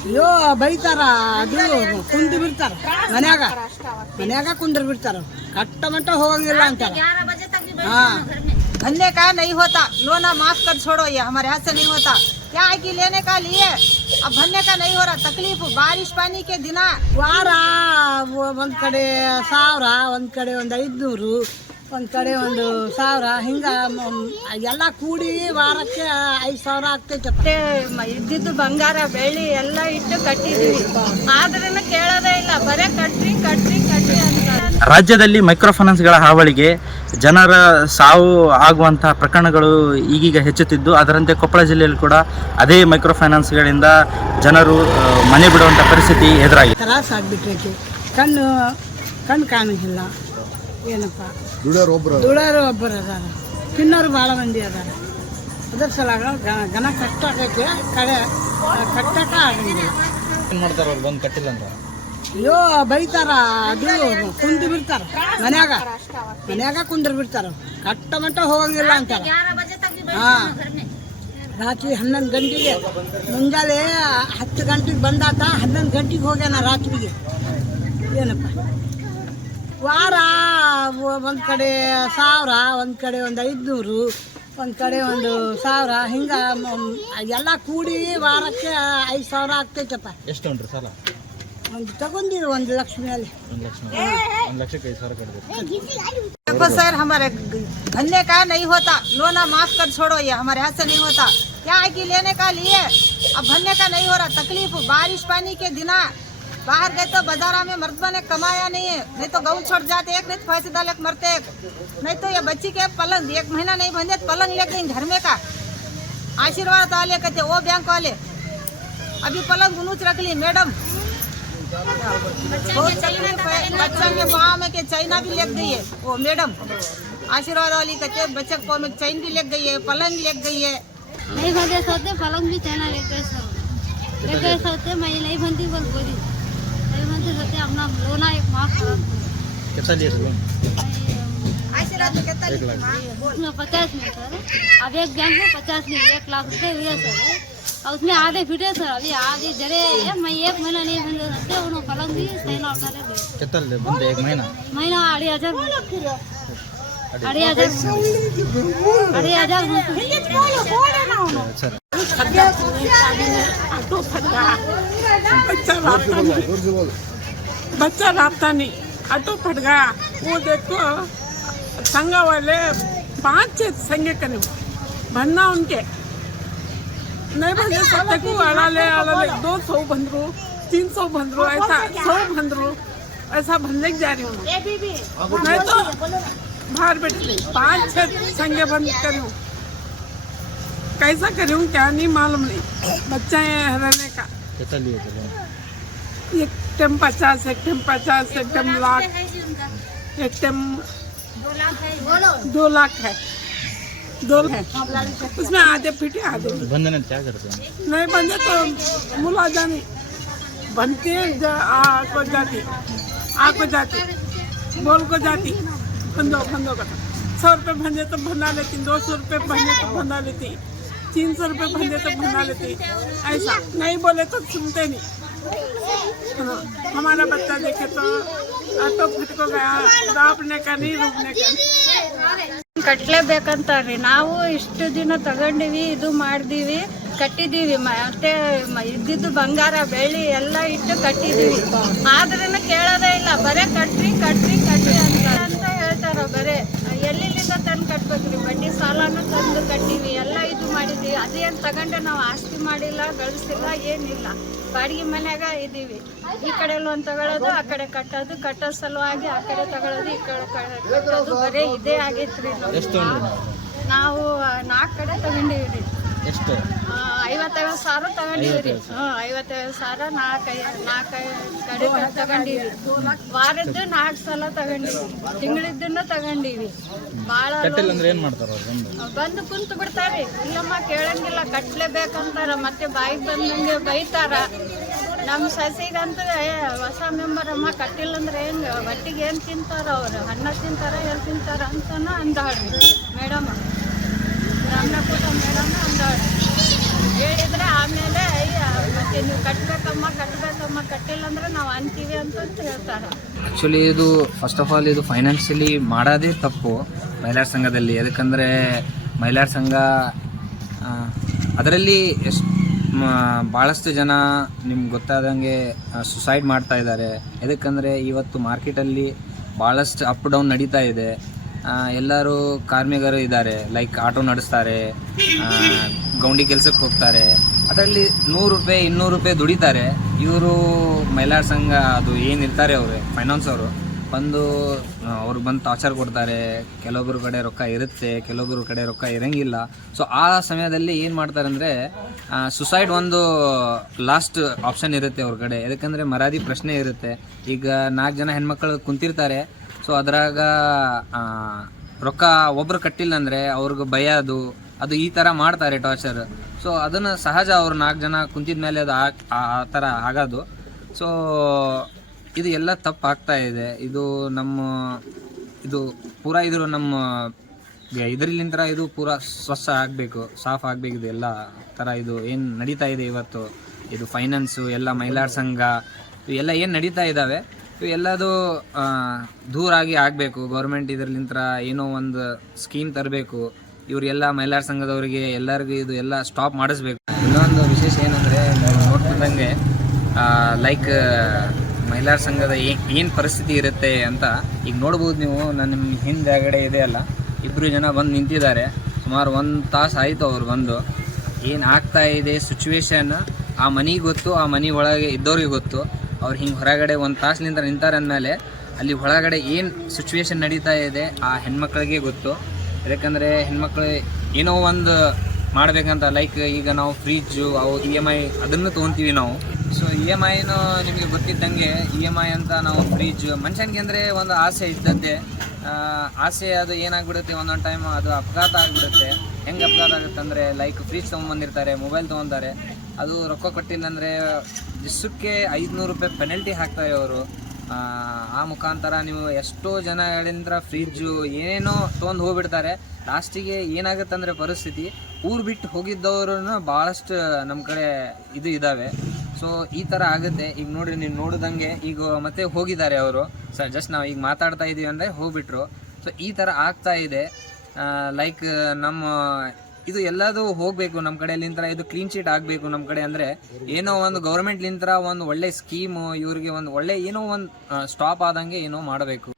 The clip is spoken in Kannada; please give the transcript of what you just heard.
ಅಯ್ಯೋ ಬೈತಾರ ಅದು ಕುಂದು ಬಿಡ್ತಾರ ಮನ್ಯಾಗ ಮನ್ಯಾಗ ಕುಂದ್ರ ಬಿಡ್ತಾರ ಕಟ್ಟ ಮಟ್ಟ ಹೋಗಂಗಿಲ್ಲ ಅಂತಾರ ಹಾ भरने का नहीं होता लोना माफ कर छोड़ो ये हमारे हाथ से नहीं होता क्या है कि लेने का लिए अब भरने का नहीं हो रहा तकलीफ बारिश पानी के दिना ವಾರ ಒ- ಒಂದ್ ಕಡೆ ಸಾವಿರ ಒಂದ್ ಕಡೆ ಒಂದು ಐದ್ನೂರು ಒಂದ್ ಕಡೆ ಒಂದು ಸಾವಿರ ಹಿಂಗ ಎಲ್ಲ ಕೂಡಿ ವಾರಕ್ಕೆ ಐದು ಸಾವಿರ ಆಗ್ತೈತೆ. ಇದ್ದಿದ್ದು ಬಂಗಾರ ಬೆಳ್ಳಿ ಎಲ್ಲ ಇಟ್ಟು ಕಟ್ಟಿದ್ವಿ. ಆದ್ರೂ ಕೇಳೋದೇ ಇಲ್ಲ. ಬರೇ ಕಟ್ಟಿ ಕಟ್ಟಿ ಕಟ್ಟಿ ಅಂತ. ರಾಜ್ಯದಲ್ಲಿ ಮೈಕ್ರೋ ಫೈನಾನ್ಸ್ಗಳ ಹಾವಳಿಗೆ ಜನರ ಸಾವು ಆಗುವಂತಹ ಪ್ರಕರಣಗಳು ಈಗೀಗ ಹೆಚ್ಚುತ್ತಿದ್ದು ಅದರಂತೆ ಕೊಪ್ಪಳ ಜಿಲ್ಲೆಯಲ್ಲಿ ಕೂಡ ಅದೇ ಮೈಕ್ರೋ ಫೈನಾನ್ಸ್ಗಳಿಂದ ಜನರು ಮನೆ ಬಿಡುವಂಥ ಪರಿಸ್ಥಿತಿ ಎದುರಾಗಿದೆ. ತ್ರಾಸ ಆಗ್ಬಿಟ್ರೈತಿ. ಕಣ್ಣು ಕಣ್ಣು ಕಾಣಂಗಿಲ್ಲ ಏನಪ್ಪ? ದುಡಿಯೋರು ಒಬ್ರು ದುಡಿಯೋರು ಒಬ್ಬರು ಅದಾರ. ತಿನ್ನೋರು ಭಾಳ ಮಂದಿ ಅದಾರ. ಅದ್ರ ಸಲಾಗ ಗನ ಕಷ್ಟ ಆಗೈತಿ ಕಡೆ ಕಟ್ಟಕ ಆಗಂಗಿಲ್ಲ. ಏನು ಮಾಡ್ತಾರೆ ಅವ್ರು? ಬಂದು ಕಟ್ಟಿಲ್ಲ ಅಂತ ಅಯ್ಯೋ ಬೈತಾರ. ಅದು ಕುಂದು ಬಿಡ್ತಾರ. ಮನ್ಯಾಗ ಮನ್ಯಾಗ ಕುಂದ್ರ ಬಿಡ್ತಾರ. ಕಟ್ಟ ಮಟ್ಟ ಹೋಗಂಗಿಲ್ಲ ಅಂತಾರ. ಹಾ. ರಾತ್ರಿ ಹನ್ನೊಂದು ಗಂಟೆಗೆ ಮುಂಜಾನೆ ಹತ್ತು ಗಂಟೆಗೆ ಬಂದಾತ ಹನ್ನೊಂದು ಗಂಟೆಗೆ ಹೋಗ್ಯಾನ ರಾತ್ರಿಗೆ. ಏನಪ್ಪ? ವಾರ ಒ- ಒಂದ್ ಕಡೆ ಸಾವಿರ ಒಂದ್ ಕಡೆ ಒಂದು ಐದ್ನೂರು ಒಂದ್ ಕಡೆ ಒಂದು ಸಾವಿರ ಹಿಂಗ ಮ- ಎಲ್ಲ ಕೂಡಿ ವಾರಕ್ಕೆ ಐದು ಸಾವಿರ ಆಗ್ತೈತಪ್ಪ ಎಷ್ಟು ಉಂಟ್ರಿ ಸಾಲ ಒಂದು ತಗೊಂಡಿವಿ ಒಂದು ಲಕ್ಷ ಮೇಲೆ ಒಂದು ಲಕ್ಷ ಒಂದು ಲಕ್ಷಕ್ಕೆ ಐದು ಸಾವಿರ ಕಟ್ಟಬೇಕು देखो सर हमारे भरने का नहीं होता लोना माफ कर छोड़ो ये हमारे हाथ से नहीं होता क्या है कि लेने का लिए अब भरने का नहीं हो रहा तकलीफ बारिश पानी के दिना बाहर गए तो बाजारा में मर्दबा ने कमाया नहीं है। नहीं तो गऊ छोड़ जाते एक नहीं तो फांसी डाल एक मरते एक। नहीं तो ये बच्ची के पलंग एक महीना नहीं बंधे तो पलंग ले गई घर में का। आशीर्वाद वाले कहते वो बैंक वाले अभी पलंग गुनूच रख ली मैडम। बहुत बच्चा के पाँव में के चाइना भी लग गई है। वो मैडम आशीर्वाद वाली कहते बच्चे को में चैन भी लग गई है पलंग लग गई है। नहीं बंदे सोते पलंग भी चाइना ले गए। सोते मैं नहीं बनती बोल बोली। नहीं बनते अपना लोना एक माफ़ करो कितना लिए लोन उसमें पचास में सर अब एक बैंक में पचास नहीं एक लाख रुपए हुए सर और उसमें आधे फिटे सर अभी आधे जरे मैं एक महीना नहीं बंदे उन्होंने पलंग गए कितना एक महीना? महीना अढ़ी हज़ार। अढ़ी हज़ार। अढ़ी हज़ार। बच्चा लापता नहीं। बच्चा ऑटो फट गया। वो देखो संगा वाले पाँच छः संघे करीब भरना उनके। नहीं भर सकते को अड़ाले अड़ाले दो सौ बंदरू तीन सौ बंदरू ऐसा सौ बंदरू ऐसा भरने जा रही हूँ। मैं तो बाहर बैठ। गई पाँच छह संगे बंद करी हूँ कैसा करूँ क्या नहीं मालूम नहीं। बच्चा है रहने का। कितना लिए थे एक टम पचास एक टम पचास एक टम लाख एक टम दो लाख है दो है। उसमें आधे फिटे आधे बंधे नहीं क्या करते हैं? नहीं बंदे तो मुलाजा नहीं बनते हैं जा- आ को जाती। आ को जाती। बोल को जाती। बंदो बंदो का। सौ रुपये भंजे तो बना लेती दो सौ रुपये भंजे तो बना लेती। तीन सौ रुपये भंजे तो बना लेती ऐसा नहीं बोले तो सुनते नहीं हाँ, हमारा बच्चा देखे तो ऑटो फटको गया दापने का नहीं रुकने का ಕಟ್ಲೇಬೇಕಂತಾರ್ರಿ ನಾವು ಇಷ್ಟು ದಿನ ತಗೊಂಡಿವಿ ಇದು ಮಾಡಿದೀವಿ ಕಟ್ಟಿದೀವಿ ಮತ್ತೆ ಮ- ಇದ್ದಿದ್ದು ಬಂಗಾರ ಬೆಳ್ಳಿ ಎಲ್ಲ ಇಟ್ಟು ಕಟ್ಟಿದೀವಿ ಆದ್ರೂ ಕೇಳೋದೇ ಇಲ್ಲ ಬರೇ ಕಟ್ರಿ ಕಟ್ರಿ ಕಟ್ರಿ ಅಂತ ಅಂತ ಹೇಳ್ತಾರ ಬರೇ ಎಲ್ಲಿಂದ ತಂದು ಕಟ್ಬೇಕ್ರಿ ಬಡ್ಡಿ ಸಾಲನೂ ತಂದು ಕಟ್ಟೀವಿ. ಎಲ್ಲ ಇದು ಮಾಡಿದ್ವಿ. ಅದೇನು ತಗೊಂಡೆ ನಾವು ಆಸ್ತಿ ಮಾಡಿಲ್ಲ ಗಳಿಸಿಲ್ಲ ಏನಿಲ್ಲ. ಬಾಡಿಗೆ ಮನ್ಯಾಗ ಇದ್ದೀವಿ ಈ ಕಡೆ ಲೋನ್ ತಗೊಳ್ಳೋದು ಆ ಕಡೆ ಕಟ್ಟೋದು ಕಟ್ಟೋ ಸಲುವಾಗಿ ಆ ಕಡೆ ತಗೊಳ್ಳೋದು ಈ ಕಡೆ ಕಟ್ಟೋದು. ಬರೀ ಇದೇ ಆಗೈತ್ರಿ ನಾವು ನಾಲ್ಕು ಕಡೆ ತಗೊಂಡಿವಿ ರೀ ಎಷ್ಟು? ಐವತ್ತೈವತ್ತು ಸಾವಿರ ತಗೊಂಡಿವಿ ರೀ ಹ್ಞೂ ಐವತ್ತೈವತ್ತು ಸಾವಿರ ನಾಲ್ಕೈ ನಾಲ್ಕೈದು ಕಡೆ ತಗೊಂಡಿವಿ ವಾರದ್ದು ನಾಲ್ಕು ಸಲ ತಗೊಂಡಿವಿ ತಿಂಗಳಿದ್ದನ್ನು ತಗೊಂಡಿವಿ ಭಾಳ ಏನು ಮಾಡ್ತಾರೆ ಬಂದು. ಕುಂತು ಬಿಡ್ತಾರೆ. ಇಲ್ಲಮ್ಮ ಕೇಳಂಗಿಲ್ಲ ಕಟ್ಲೇಬೇಕಂತಾರ. ಮತ್ತೆ ಬಾಯಿಗೆ ಬಂದಂಗೆ ಬೈತಾರ. ನಮ್ಮ ಸಸಿಗಂತೂ ಹೊಸ ಮೆಂಬರ್ ಅಮ್ಮ ಕಟ್ಟಿಲ್ಲ ಅಂದ್ರೆ ಹೆಂಗ ಒಟ್ಟಿಗೆ ಏನು ತಿಂತಾರ ಅವರು? ಅನ್ನ ತಿಂತಾರ ಏನು ತಿಂತಾರ ಅಂತನೂ ಅಂದಾಡ್ರಿ ಮೇಡಮ್ ರಮಣಕೂಟ ಮೇಡಮ್ ಅಂದಾಳ್ರಿ ಹೇಳಿದ್ರೆ ಆಮೇಲೆ, ಅಯ್ಯ, ಮತ್ತೆ ನೀವು ಕಟ್ಬೇಕಮ್ಮ ಕಟ್ಬೇಕಮ್ಮ, ಕಟ್ಟಿಲ್ಲ ಅಂದ್ರೆ ನಾವು ಅಂತೀವಿ ಅಂತ ಹೇಳ್ತಾರೆ. ಆ್ಯಕ್ಚುಲಿ ಇದು ಫಸ್ಟ್ ಆಫ್ ಆಲ್ ಇದು ಫೈನಾನ್ಷಿಯಲಿ ಮಾಡೋದೇ ತಪ್ಪು ಮಹಿಳಾ ಸಂಘದಲ್ಲಿ. ಯಾಕಂದರೆ ಮಹಿಳಾ ಸಂಘ ಅದರಲ್ಲಿ ಎಷ್ಟು ಭಾಳಷ್ಟು ಜನ ನಿಮ್ಗೆ ಗೊತ್ತಾದಂಗೆ ಸುಸೈಡ್ ಮಾಡ್ತಾ ಇದ್ದಾರೆ. ಯಾಕಂದರೆ ಇವತ್ತು ಮಾರ್ಕೆಟಲ್ಲಿ ಭಾಳಷ್ಟು ಅಪ್ ಡೌನ್ ನಡೀತಾ ಇದೆ. ಎಲ್ಲರೂ ಕಾರ್ಮಿಕರು ಇದ್ದಾರೆ. ಲೈಕ್ ಆಟೋ ನಡೆಸ್ತಾರೆ. ಗೌಂಡಿ ಕೆಲಸಕ್ಕೆ ಹೋಗ್ತಾರೆ. ಅದರಲ್ಲಿ ನೂರು ರೂಪಾಯಿ, ಇನ್ನೂರು ರೂಪಾಯಿ ದುಡಿತಾರೆ. ಇವರು ಮಹಿಳಾ ಸಂಘ ಅದು ಏನಿರ್ತಾರೆ ಅವರು ಫೈನಾನ್ಸ್ ಅವರು. ಬಂದು ಅವ್ರಿಗೆ ಬಂದು ಟಾರ್ಚರ್ ಕೊಡ್ತಾರೆ. ಕೆಲವೊಬ್ಬರು ಕಡೆ ರೊಕ್ಕ ಇರುತ್ತೆ ಕೆಲವೊಬ್ಬರ ಕಡೆ ರೊಕ್ಕ ಇರಂಗಿಲ್ಲ. ಸೊ ಆ ಸಮಯದಲ್ಲಿ ಏನು ಮಾಡ್ತಾರೆ ಅಂದರೆ ಸುಸೈಡ್ ಒಂದು ಲಾಸ್ಟ್ ಆಪ್ಷನ್ ಇರುತ್ತೆ ಅವ್ರ ಕಡೆ. ಯಾಕಂದರೆ ಮರಾದಿ ಪ್ರಶ್ನೆ ಇರುತ್ತೆ. ಈಗ ನಾಲ್ಕು ಜನ ಹೆಣ್ಮಕ್ಳು ಕುಂತಿರ್ತಾರೆ. ಸೊ ಅದರಾಗ ರೊಕ್ಕ ಒಬ್ರು ಕಟ್ಟಿಲ್ಲ ಅಂದರೆ ಅವ್ರಿಗೆ ಭಯ ಅದು. ಅದು ಈ ಥರ ಮಾಡ್ತಾರೆ ಟಾರ್ಚರ್ ಸೊ ಅದನ್ನು ಸಹಜ ಅವ್ರು ನಾಲ್ಕು ಜನ ಕುಂತಿದ ಮೇಲೆ ಅದು ಆ ಥರ ಆಗೋದು. ಸೊ ಇದು ಎಲ್ಲ ತಪ್ಪು ಆಗ್ತಾ ಇದೆ. ಇದು ನಮ್ಮ, ಇದು ಪೂರ ಇದ್ರು ನಮ್ಮ ಇದರಲ್ಲಿಂದ ಇದು ಪೂರಾ ಸ್ವಚ್ಛ ಆಗಬೇಕು, ಸಾಫ್ ಆಗಬೇಕು ಇದು ಎಲ್ಲ ಥರ ಇದು ಏನು ನಡೀತಾ ಇದೆ ಇವತ್ತು. ಇದು ಫೈನಾನ್ಸು ಎಲ್ಲ ಮಹಿಳಾ ಸಂಘ ಇವೆಲ್ಲ ಏನು ನಡೀತಾ ಇದ್ದಾವೆ ಎಲ್ಲದು ದೂರಾಗಿ ಆಗಬೇಕು. ಗೌರ್ಮೆಂಟ್ ಇದರಲಿಂತ್ರ ಏನೋ ಒಂದು ಸ್ಕೀಮ್ ತರಬೇಕು. ಇವರೆಲ್ಲ ಮಹಿಳಾ ಸಂಘದವರಿಗೆ ಎಲ್ಲರಿಗೂ ಇದು ಎಲ್ಲ ಸ್ಟಾಪ್ ಮಾಡಿಸ್ಬೇಕು. ಇನ್ನೊಂದು ವಿಶೇಷ ಏನಂದರೆ ನೋಡ್ತಿದ್ದಂಗೆ ಲೈಕ್ ಮಹಿಳಾ ಸಂಘದ ಏನು ಪರಿಸ್ಥಿತಿ ಇರುತ್ತೆ ಅಂತ ಈಗ ನೋಡ್ಬೋದು ನೀವು, ನಾನು ನಿಮ್ಮ ಹಿಂದೆಗಡೆ ಇದೆ ಅಲ್ಲ ಇಬ್ಬರು ಜನ ಬಂದು ನಿಂತಿದ್ದಾರೆ. ಸುಮಾರು ಒಂದು ತಾಸು ಆಯಿತು ಅವ್ರು ಬಂದು. ಏನು ಆಗ್ತಾ ಇದೆ ಸಿಚುವೇಶನ್ ಆ ಮನೆಗೆ ಗೊತ್ತು, ಆ ಮನೆ ಒಳಗೆ ಇದ್ದವ್ರಿಗೆ ಗೊತ್ತು. ಅವ್ರು ಹಿಂಗೆ ಹೊರಗಡೆ ಒಂದು ತಾಸಿನಿಂದ ನಿಂತಾರೆ ಅಂದಮೇಲೆ, ಅಲ್ಲಿ ಒಳಗಡೆ ಏನು ಸಿಚುವೇಶನ್ ನಡೀತಾ ಇದೆ ಆ ಹೆಣ್ಮಕ್ಳಿಗೆ ಗೊತ್ತು. ಯಾಕಂದರೆ ಹೆಣ್ಮಕ್ಳು ಏನೋ ಒಂದು ಮಾಡ್ಬೇಕಂತ ಲೈಕ್ ಈಗ ನಾವು ಫ್ರಿಜ್ಜು ಅವು ಇ ಎಂ ಐ ಅದನ್ನು ತೊಗೊತೀವಿ ನಾವು. ಸೊ ಇ ಎಂ ಐನು ನಿಮಗೆ ಗೊತ್ತಿದ್ದಂಗೆ ಇ ಎಂ ಐ ಅಂತ ನಾವು ಫ್ರಿಜ್ ಮನುಷ್ಯನಿಗೆ ಅಂದರೆ ಒಂದು ಆಸೆ ಇದ್ದದ್ದೇ. ಆಸೆ ಅದು ಏನಾಗ್ಬಿಡುತ್ತೆ? ಒಂದೊಂದು ಟೈಮ್ ಅದು ಅಪಘಾತ ಆಗಿಬಿಡುತ್ತೆ. ಹೆಂಗೆ ಅಪಘಾತ ಆಗುತ್ತೆ ಅಂದರೆ ಲೈಕ್ ಫ್ರಿಜ್ ತೊಗೊಂಬಂದಿರ್ತಾರೆ ಮೊಬೈಲ್ ತೊಗೊಂತಾರೆ. ಅದು ರೊಕ್ಕ ಕೊಟ್ಟಿಲ್ಲ ಅಂದರೆ ದಿಸಕ್ಕೆ ಐದುನೂರು ರೂಪಾಯಿ ಪೆನಲ್ಟಿ ಹಾಕ್ತಾರೆ ಅವರು. ಆ, ಮುಖಾಂತರ ನೀವು ಎಷ್ಟೋ ಜನಗಳಿಂದ ಫ್ರಿಜ್ಜು ಏನೇನೋ ತೊಗೊಂಡು ಹೋಗ್ಬಿಡ್ತಾರೆ. ಲಾಸ್ಟಿಗೆ ಏನಾಗುತ್ತೆ ಅಂದರೆ ಪರಿಸ್ಥಿತಿ ಊರು ಬಿಟ್ಟು ಹೋಗಿದ್ದವರು ಭಾಳಷ್ಟು ನಮ್ಮ ಕಡೆ ಇದು ಇದ್ದಾವೆ ಸೊ ಈ ಥರ ಆಗುತ್ತೆ. ಈಗ ನೋಡಿರಿ ನೀವು ನೋಡಿದಂಗೆ ಈಗ ಮತ್ತೆ ಹೋಗಿದ್ದಾರೆ ಅವರು. ಸರ್ ಜಸ್ಟ್ ನಾವು ಈಗ ಮಾತಾಡ್ತಾ ಇದ್ದೀವಿ ಅಂದರೆ ಹೋಗ್ಬಿಟ್ರು. ಸೊ ಈ ಥರ ಆಗ್ತಾ ಇದೆ. ಲೈಕ್ ನಮ್ಮ ಇದು ಎಲ್ಲದೂ ಹೋಗಬೇಕು ನಮ್ಮ ಕಡೆಲಿಂತ್ರ, ಇದು ಕ್ಲೀನ್ ಶೀಟ್ ಆಗಬೇಕು ನಮ್ಮ ಕಡೆ ಅಂದರೆ ಏನೋ ಒಂದು ಗೌರ್ಮೆಂಟ್ಲಿಂತ್ರ ಒಂದು ಒಳ್ಳೆ ಸ್ಕೀಮು ಇವರಿಗೆ ಒಂದು ಒಳ್ಳೆ ಏನೋ ಒಂದು ಸ್ಟಾಪ್ ಆದಂಗೆ ಏನೋ ಮಾಡಬೇಕು.